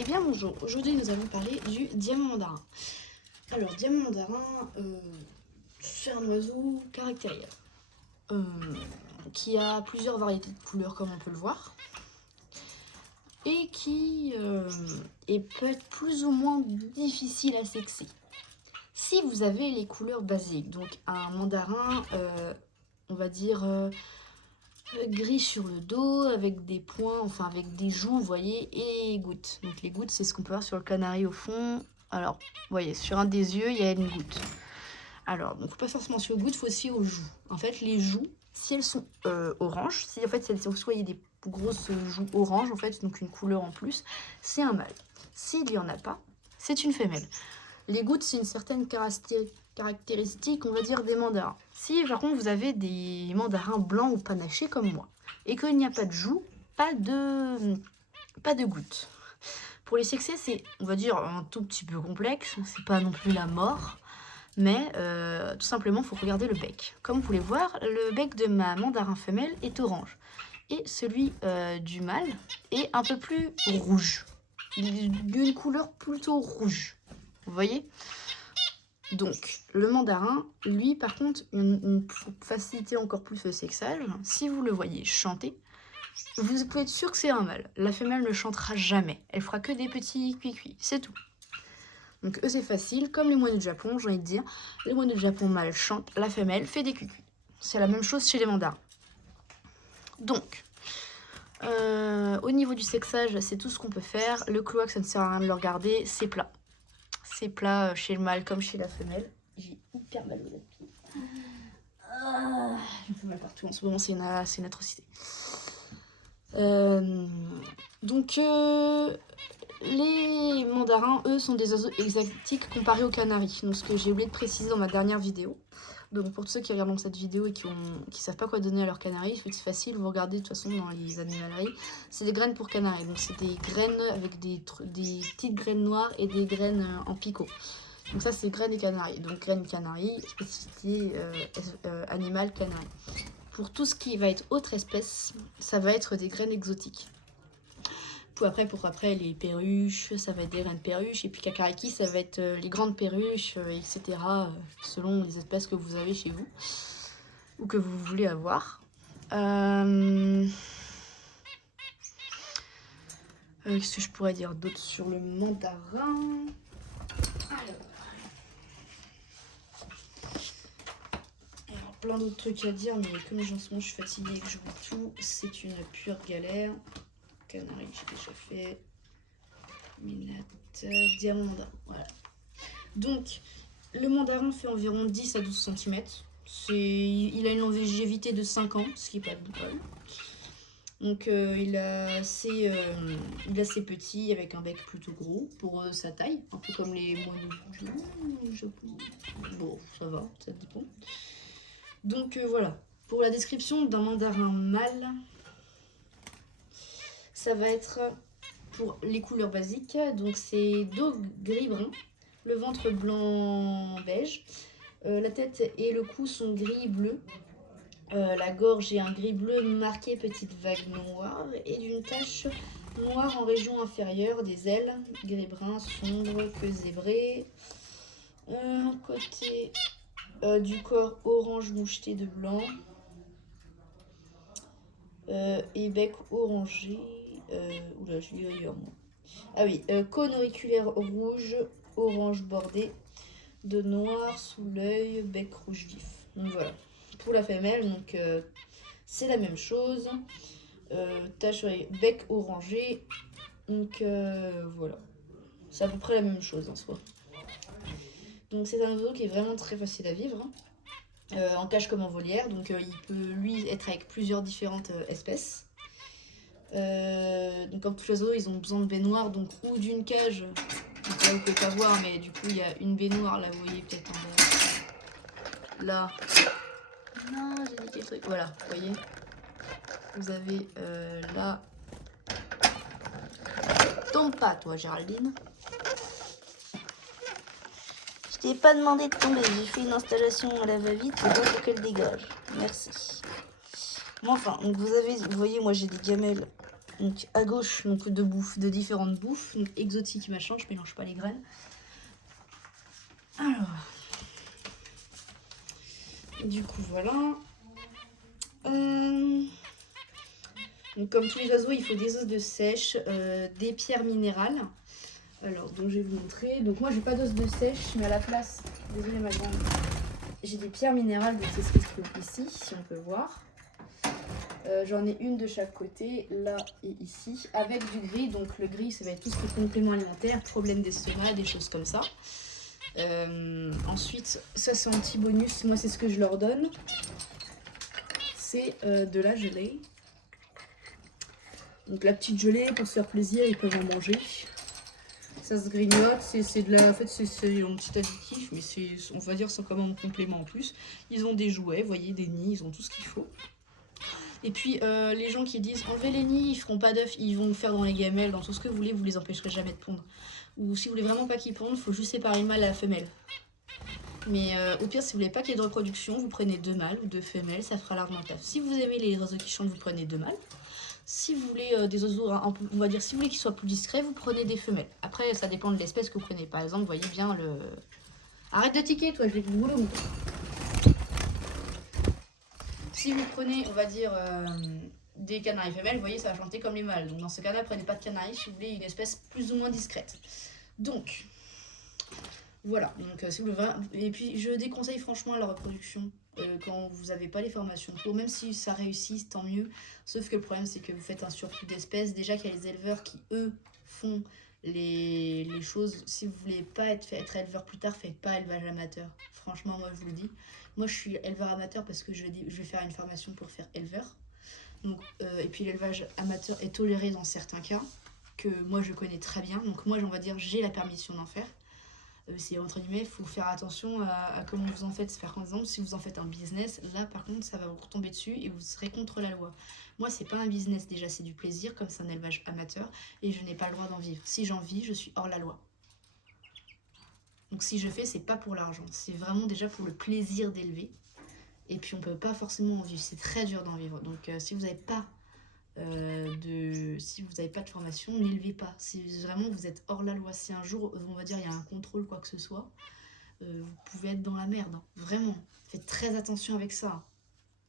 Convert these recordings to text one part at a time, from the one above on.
Eh bien bonjour, aujourd'hui nous allons parler du diamant mandarin. Alors diamant mandarin, c'est un oiseau caractériel qui a plusieurs variétés de couleurs comme on peut le voir et qui peut être plus ou moins difficile à sexer. Si vous avez les couleurs basiques, donc un mandarin, on va dire gris sur le dos, avec des points, enfin avec des joues, vous voyez, et les gouttes. Donc les gouttes, c'est ce qu'on peut voir sur le canari au fond. Alors, vous voyez, sur un des yeux, il y a une goutte. Alors, donc, faut pas forcément sur les gouttes, il faut aussi aux joues. En fait, les joues, si elles sont oranges, si en fait, vous voyez des grosses joues oranges, en fait, donc une couleur en plus, c'est un mâle. S'il n'y en a pas, c'est une femelle. Les gouttes, c'est une certaine caractéristique, on va dire, des mandarins. Si par contre vous avez des mandarins blancs ou panachés comme moi, et qu'il n'y a pas de joues, pas de gouttes. Pour les sexer, c'est, on va dire, un tout petit peu complexe, c'est pas non plus la mort, mais tout simplement, il faut regarder le bec. Comme vous pouvez voir, le bec de ma mandarin femelle est orange, et celui du mâle est un peu plus rouge. Il a une couleur plutôt rouge. Vous voyez? Donc, le mandarin, lui, par contre, pour faciliter encore plus le sexage, si vous le voyez chanter, vous pouvez être sûr que c'est un mâle. La femelle ne chantera jamais. Elle fera que des petits cuicui, c'est tout. Donc, eux, c'est facile. Comme les moineaux de Japon, j'ai envie de dire, les moineaux de Japon mâles chantent, la femelle fait des cuicui. C'est la même chose chez les mandarins. Donc, au niveau du sexage, c'est tout ce qu'on peut faire. Le cloaque, ça ne sert à rien de le regarder, c'est plat. C'est plat chez le mâle comme chez la femelle. J'ai hyper mal aux pieds. Je me fais mal partout en ce moment, c'est une atrocité. Donc, les mandarins, eux, sont des oiseaux exotiques comparés aux canaris. Donc, ce que j'ai oublié de préciser dans ma dernière vidéo. Donc, pour tous ceux qui regardent cette vidéo et qui savent pas quoi donner à leurs canaris, c'est facile, vous regardez de toute façon dans les animaleries. C'est des graines pour canaris. Donc, c'est des graines avec des petites graines noires et des graines en picot. Donc, ça, c'est graines et canaris. Donc, graines canaris, spécificité animale canari. Pour tout ce qui va être autre espèce, ça va être des graines exotiques. Pour après, les perruches, ça va être des graines perruches. Et puis kakariki, ça va être les grandes perruches, etc. Selon les espèces que vous avez chez vous. Ou que vous voulez avoir. Qu'est-ce que je pourrais dire d'autre sur le mandarin? Alors, plein d'autres trucs à dire, mais comme en ce moment je suis fatiguée et que je vois tout, c'est une pure galère. Canari, j'ai déjà fait. Minette, diamant mandarin, voilà. Donc, le mandarin fait environ 10 à 12 cm. Il a une longévité de 5 ans, ce qui n'est pas mal. Donc, il est assez petit, avec un bec plutôt gros pour sa taille, un peu comme les moineaux du Japon. Bon, ça va, ça dépend. Donc, voilà. Pour la description d'un mandarin mâle, ça va être pour les couleurs basiques. Donc, c'est dos gris-brun, le ventre blanc-beige. La tête et le cou sont gris-bleu. La gorge est un gris-bleu marqué petite vague noire et d'une tache noire en région inférieure des ailes, gris-brun sombre, queue zébrée. Côté du corps orange moucheté de blanc et bec orangé. Oula, je lis ailleurs moi. Ah oui, cône auriculaire rouge, orange bordé de noir sous l'œil, bec rouge vif. Donc voilà. Pour la femelle, donc c'est la même chose. Tache bec orangé. Donc voilà. C'est à peu près la même chose en soi. Donc c'est un oiseau qui est vraiment très facile à vivre. En cage comme en volière. Donc il peut lui être avec plusieurs différentes espèces. Donc comme tous les oiseaux, ils ont besoin de baignoire, donc ou d'une cage. Donc là vous pouvez pas voir, mais du coup il y a une baignoire là, vous voyez peut-être en bas. Là. Non, j'ai dit quel truc. Voilà, vous voyez. Vous avez là. Tombe pas, toi, Géraldine. Je t'ai pas demandé de tomber. J'ai fait une installation à la va-vite. C'est donc pour qu'elle dégage. Merci. Bon, enfin, donc vous voyez, moi j'ai des gamelles Donc à gauche, donc de bouffe, de différentes bouffes, donc exotiques machin, je mélange pas les graines. Alors, du coup voilà. Donc, comme tous les oiseaux, il faut des os de sèche, des pierres minérales. Alors, donc je vais vous montrer. Donc moi, j'ai pas d'os de sèche, mais à la place, désolée ma grande, j'ai des pierres minérales, donc c'est ce qui se trouve ici, si on peut voir. J'en ai une de chaque côté, là et ici, avec du gris. Donc le gris, ça va être tout ce qui est complément alimentaire, problème d'estomac, des choses comme ça. Ensuite, ça c'est un petit bonus, moi c'est ce que je leur donne. C'est de la gelée. Donc la petite gelée, pour se faire plaisir, ils peuvent en manger. Ça se grignote, c'est de la... En fait, c'est un petit additif, mais on va dire c'est quand même un complément en plus. Ils ont des jouets, vous voyez, des nids, ils ont tout ce qu'il faut. Et puis les gens qui disent enlevez les nids, ils feront pas d'œufs, ils vont faire dans les gamelles, dans tout ce que vous voulez, vous les empêcherez jamais de pondre. Ou si vous voulez vraiment pas qu'ils pondent, il faut juste séparer le mâle et la femelle. Mais au pire, si vous voulez pas qu'il y ait de reproduction, vous prenez 2 mâles ou 2 femelles, ça fera largement taf. Si vous aimez les oiseaux qui chantent, vous prenez 2 mâles. Si vous voulez des oiseaux, on va dire, si vous voulez qu'ils soient plus discrets, vous prenez des femelles. Après, ça dépend de l'espèce que vous prenez. Par exemple, vous voyez bien le... Arrête de tiquer, toi, je vais te bouler au mouton. Si vous prenez, on va dire, des canaris femelles, vous voyez, ça va chanter comme les mâles. Donc dans ce cas-là, prenez pas de canaris si vous voulez une espèce plus ou moins discrète. Donc, voilà. Donc, si vous voulez... Et puis, je déconseille franchement la reproduction quand vous n'avez pas les formations pour, même si ça réussit, tant mieux. Sauf que le problème, c'est que vous faites un surplus d'espèces. Déjà qu'il y a les éleveurs qui, eux, font les choses. Si vous voulez pas être éleveur plus tard, faites pas élevage amateur. Franchement, moi, je vous le dis. Moi, je suis éleveur amateur parce que je vais faire une formation pour faire éleveur. Donc, et puis, l'élevage amateur est toléré dans certains cas, que moi, je connais très bien. Donc, moi, on va dire, j'ai la permission d'en faire. C'est entre guillemets, il faut faire attention à comment vous en faites. Par exemple, si vous en faites un business, là par contre ça va vous retomber dessus et vous serez contre la loi. Moi c'est pas un business, déjà c'est du plaisir, comme c'est un élevage amateur et je n'ai pas le droit d'en vivre. Si j'en vis, je suis hors la loi. Donc si je fais, c'est pas pour l'argent, c'est vraiment déjà pour le plaisir d'élever. Et puis on peut pas forcément en vivre, c'est très dur d'en vivre. Donc si vous n'avez pas si vous n'avez pas de formation, n'élevez pas. Si vraiment vous êtes hors la loi, si un jour, on va dire, il y a un contrôle, quoi que ce soit, vous pouvez être dans la merde. Hein. Vraiment, faites très attention avec ça.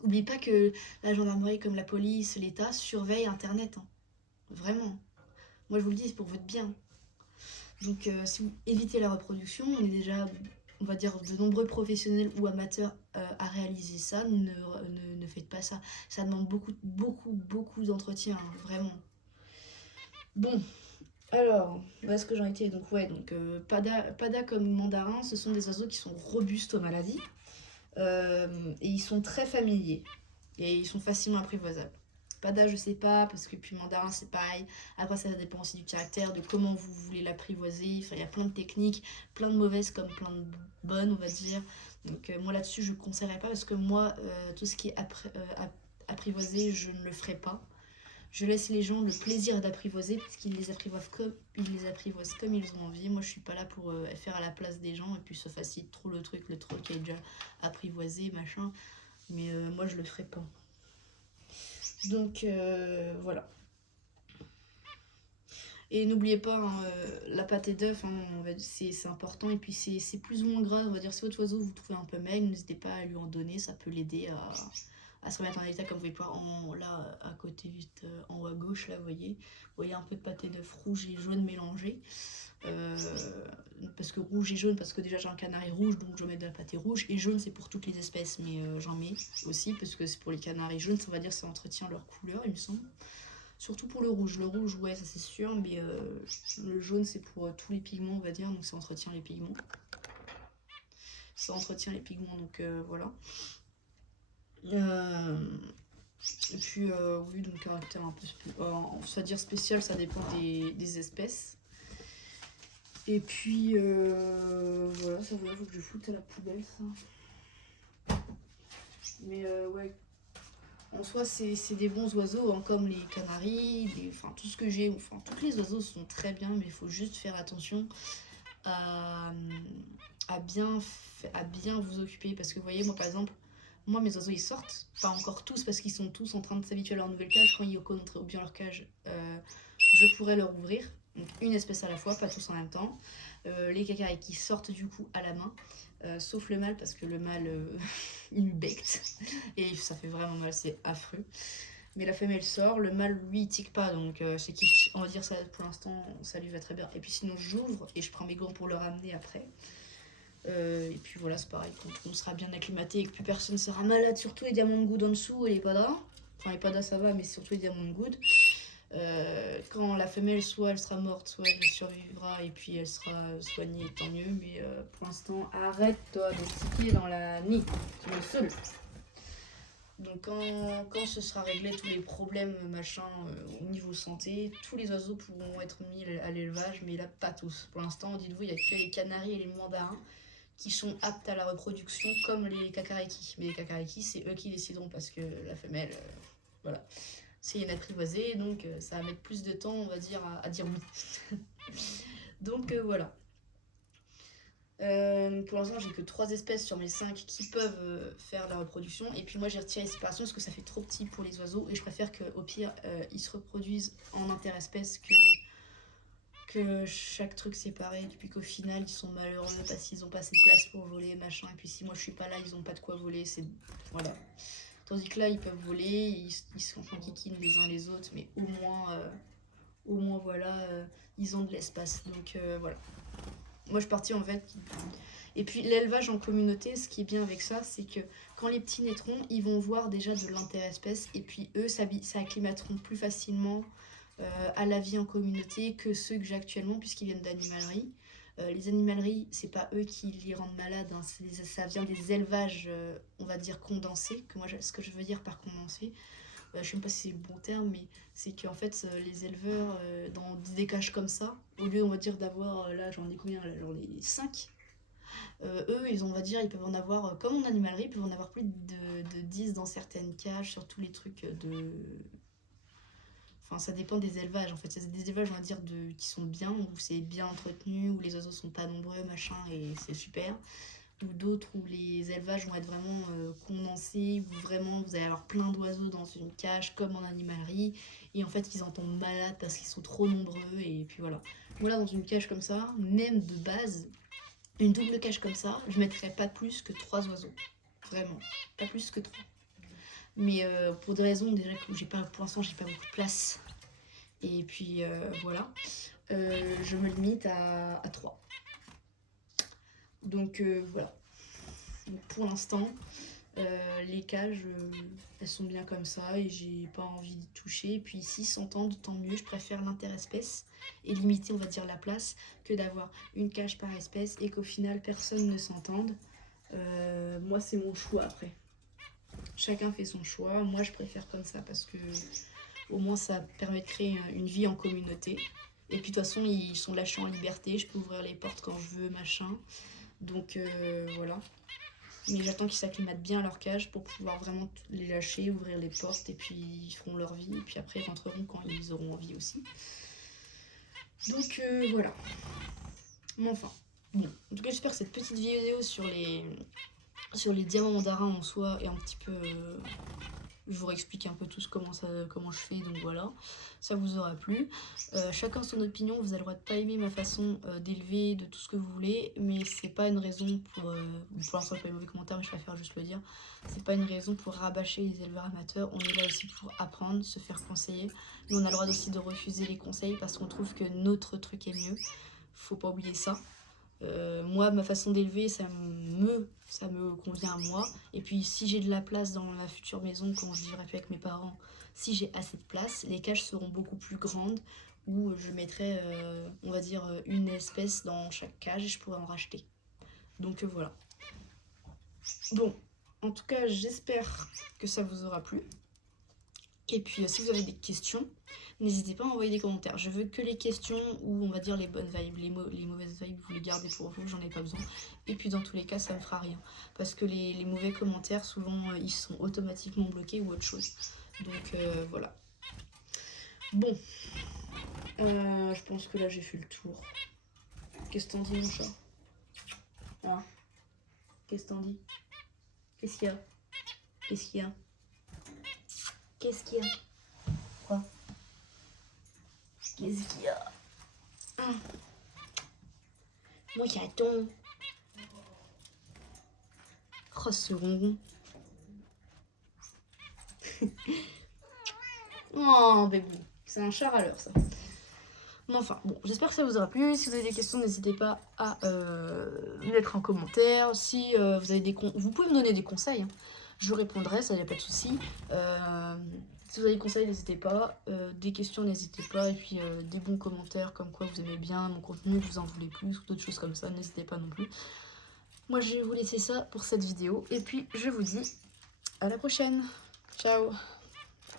N'oubliez pas que la gendarmerie, comme la police, l'État, surveille Internet. Hein. Vraiment. Moi, je vous le dis, c'est pour votre bien. Donc, si vous évitez la reproduction, on est déjà, on va dire, de nombreux professionnels ou amateurs à réaliser ça. Ne faites pas ça. Ça demande beaucoup d'entretien, hein, vraiment. Bon, alors, où est-ce que j'en étais? Donc, ouais, donc pada comme mandarin, ce sont des oiseaux qui sont robustes aux maladies. Et ils sont très familiers. Et ils sont facilement apprivoisables. Pada, je sais pas, parce que puis mandarin, c'est pareil. Après, ça dépend aussi du caractère, de comment vous voulez l'apprivoiser. Enfin, il y a plein de techniques, plein de mauvaises comme plein de bonnes, on va dire. Donc, moi là-dessus, je ne conseillerais pas, parce que moi, tout ce qui est apprivoisé, je ne le ferai pas. Je laisse les gens le plaisir d'apprivoiser parce qu'ils les apprivoisent comme ils ont envie. Moi, je suis pas là pour faire à la place des gens et puis se facilite trop le truc qui est déjà apprivoisé, machin. Mais moi, je le ferai pas. Donc, voilà. Et n'oubliez pas, hein, la pâté d'œuf, hein, c'est important. Et puis, c'est plus ou moins gras. On va dire, si votre oiseau vous trouvez un peu maigre, n'hésitez pas à lui en donner. Ça peut l'aider à se remettre en état, comme vous pouvez voir là à côté, juste en haut à gauche, là, vous voyez un peu de pâté d'œuf rouge et jaune mélangé. Parce que rouge et jaune, parce que déjà j'ai un canari rouge, donc je mets de la pâté rouge. Et jaune, c'est pour toutes les espèces, mais j'en mets aussi, parce que c'est pour les canaris jaunes, ça va dire ça entretient leur couleur, il me semble. Surtout pour le rouge. Le rouge, ouais, ça c'est sûr, mais le jaune, c'est pour tous les pigments, on va dire, donc ça entretient les pigments. Ça entretient les pigments, donc voilà. Et puis, oui, donc caractère un peu, c'est-à-dire spécial, ça dépend des espèces. Et puis, voilà, ça va, faut que je foute à la poubelle, ça. Mais ouais, en soi, c'est des bons oiseaux, hein, comme les canaris, enfin, tout ce que j'ai, enfin, tous les oiseaux sont très bien, mais il faut juste faire attention à bien vous occuper. Parce que vous voyez, moi, par exemple, Moi, mes oiseaux, ils sortent. Pas encore tous, parce qu'ils sont tous en train de s'habituer à leur nouvelle cage. Quand ils connaîtront bien leur cage, je pourrais leur ouvrir. Donc une espèce à la fois, pas tous en même temps. Les cacaréquis sortent du coup à la main. Sauf le mâle, parce que le mâle, il me becte. Et ça fait vraiment mal, c'est affreux. Mais la femelle sort, le mâle lui il tique pas, donc c'est qui, on va dire ça pour l'instant, ça lui va très bien. Et puis sinon j'ouvre et je prends mes gants pour le ramener après. Et puis voilà, c'est pareil, quand on sera bien acclimaté et que plus personne sera malade, surtout les diamants de good en dessous et les padas. Enfin les padas ça va, mais surtout les diamants de good. Quand la femelle, soit elle sera morte, soit elle survivra et puis elle sera soignée, tant mieux. Mais pour l'instant, arrête-toi de tiquer dans la nid, tu me saoules. Donc quand ce sera réglé tous les problèmes machin au niveau santé, tous les oiseaux pourront être mis à l'élevage, mais là pas tous. Pour l'instant, dites-vous, il n'y a que les canaris et les mandarins qui sont aptes à la reproduction comme les cacaréquis. Mais les cacaréquis, c'est eux qui décideront parce que la femelle, voilà, c'est une apprivoisée, donc ça va mettre plus de temps, on va dire, à dire oui. Donc voilà. Pour l'instant, j'ai que 3 espèces sur mes 5 qui peuvent faire la reproduction. Et puis moi, j'ai retiré les séparations parce que ça fait trop petit pour les oiseaux. Et je préfère qu'au pire, ils se reproduisent en interespèces que chaque truc séparé. Et puis qu'au final, ils sont malheureux parce qu'ils n'ont pas assez de place pour voler, machin. Et puis si moi je suis pas là, ils n'ont pas de quoi voler. C'est voilà. Tandis que là, ils peuvent voler, ils sont kikines les uns les autres. Mais au moins voilà, ils ont de l'espace. Donc voilà. Moi, je suis partie en fait. Et puis, l'élevage en communauté, ce qui est bien avec ça, c'est que quand les petits naîtront, ils vont voir déjà de l'interespèce. Et puis, eux, s'acclimateront plus facilement à la vie en communauté que ceux que j'ai actuellement, puisqu'ils viennent d'animalerie. Les animaleries, c'est pas eux qui les rendent malades, hein, ça vient des élevages, on va dire condensés. Que moi, ce que je veux dire par condensé, je sais même pas si c'est le bon terme, mais c'est qu'en fait, les éleveurs, dans des cages comme ça, au lieu, on va dire, d'avoir, là, j'en ai combien là, j'en ai 5. Eux, on va dire, ils peuvent en avoir, comme en animalerie, ils peuvent en avoir plus de 10 dans certaines cages, sur tous les trucs de... Enfin, ça dépend des élevages, en fait. Il y a des élevages, on va dire, qui sont bien, où c'est bien entretenu, où les oiseaux sont pas nombreux, machin, et c'est super. Ou d'autres où les élevages vont être vraiment condensés, où vraiment vous allez avoir plein d'oiseaux dans une cage comme en animalerie, et en fait ils en tombent malades parce qu'ils sont trop nombreux, et puis voilà. Voilà, dans une cage comme ça, même de base, une double cage comme ça, je mettrais pas plus que 3 oiseaux. Vraiment, pas plus que 3. Mais pour des raisons déjà que j'ai pas, pour l'instant j'ai pas beaucoup de place. Et puis voilà, je me limite à 3. Donc voilà. Donc, pour l'instant, les cages, elles sont bien comme ça et j'ai pas envie d'y toucher. Et puis s'ils s'entendent, tant mieux. Je préfère l'interespèce et limiter, on va dire, la place que d'avoir une cage par espèce et qu'au final personne ne s'entende. Moi, c'est mon choix après. Chacun fait son choix. Moi, je préfère comme ça parce que au moins ça permet de créer une vie en communauté. Et puis de toute façon, ils sont lâchés en liberté. Je peux ouvrir les portes quand je veux, machin. Donc voilà. Mais j'attends qu'ils s'acclimatent bien à leur cage pour pouvoir vraiment les lâcher, ouvrir les portes et puis ils feront leur vie. Et puis après ils rentreront quand ils auront envie aussi. Donc voilà. Mais enfin, bon. En tout cas j'espère que cette petite vidéo sur les diamants mandarins en soi est un petit peu... je vous réexplique un peu tous comment je fais, donc voilà, ça vous aura plu. Chacun son opinion, vous avez le droit de pas aimer ma façon d'élever, de tout ce que vous voulez, mais c'est pas une raison pour l'instant pas les mauvais commentaires, mais je préfère juste le dire, c'est pas une raison pour rabâcher les éleveurs amateurs. On est là aussi pour apprendre, se faire conseiller, mais on a le droit aussi de refuser les conseils parce qu'on trouve que notre truc est mieux, faut pas oublier ça. Moi, ma façon d'élever, ça me convient à moi. Et puis, si j'ai de la place dans ma future maison, quand je vivrai plus avec mes parents, si j'ai assez de place, les cages seront beaucoup plus grandes où je mettrai, on va dire, une espèce dans chaque cage et je pourrai en racheter. Donc voilà. Bon, en tout cas, j'espère que ça vous aura plu. Et puis, si vous avez des questions, n'hésitez pas à envoyer des commentaires. Je veux que les questions où on va dire les bonnes vibes, les mauvaises vibes, vous les gardez pour vous, j'en ai pas besoin. Et puis dans tous les cas, ça me fera rien. Parce que les mauvais commentaires, souvent, ils sont automatiquement bloqués ou autre chose. Donc voilà. Bon, je pense que là j'ai fait le tour. Qu'est-ce que t'en dis mon chat? Hein? Qu'est-ce que t'en dis? Qu'est-ce qu'il y a? Qu'est-ce qu'il y a? Qu'est-ce qu'il y a? Quoi? Qu'est-ce qu'il y a? Moi, il y a ton... Oh, ce ronron. Oh, bébé. C'est un chat râleur, ça. Mais enfin, bon, j'espère que ça vous aura plu. Si vous avez des questions, n'hésitez pas à me mettre en commentaire. Si vous avez vous pouvez me donner des conseils. Hein. Je vous répondrai, ça n'y a pas de souci. Si vous avez des conseils, n'hésitez pas. Des questions, n'hésitez pas. Et puis des bons commentaires comme quoi vous aimez bien mon contenu, que vous en voulez plus, ou d'autres choses comme ça, n'hésitez pas non plus. Moi, je vais vous laisser ça pour cette vidéo. Et puis, je vous dis à la prochaine. Ciao!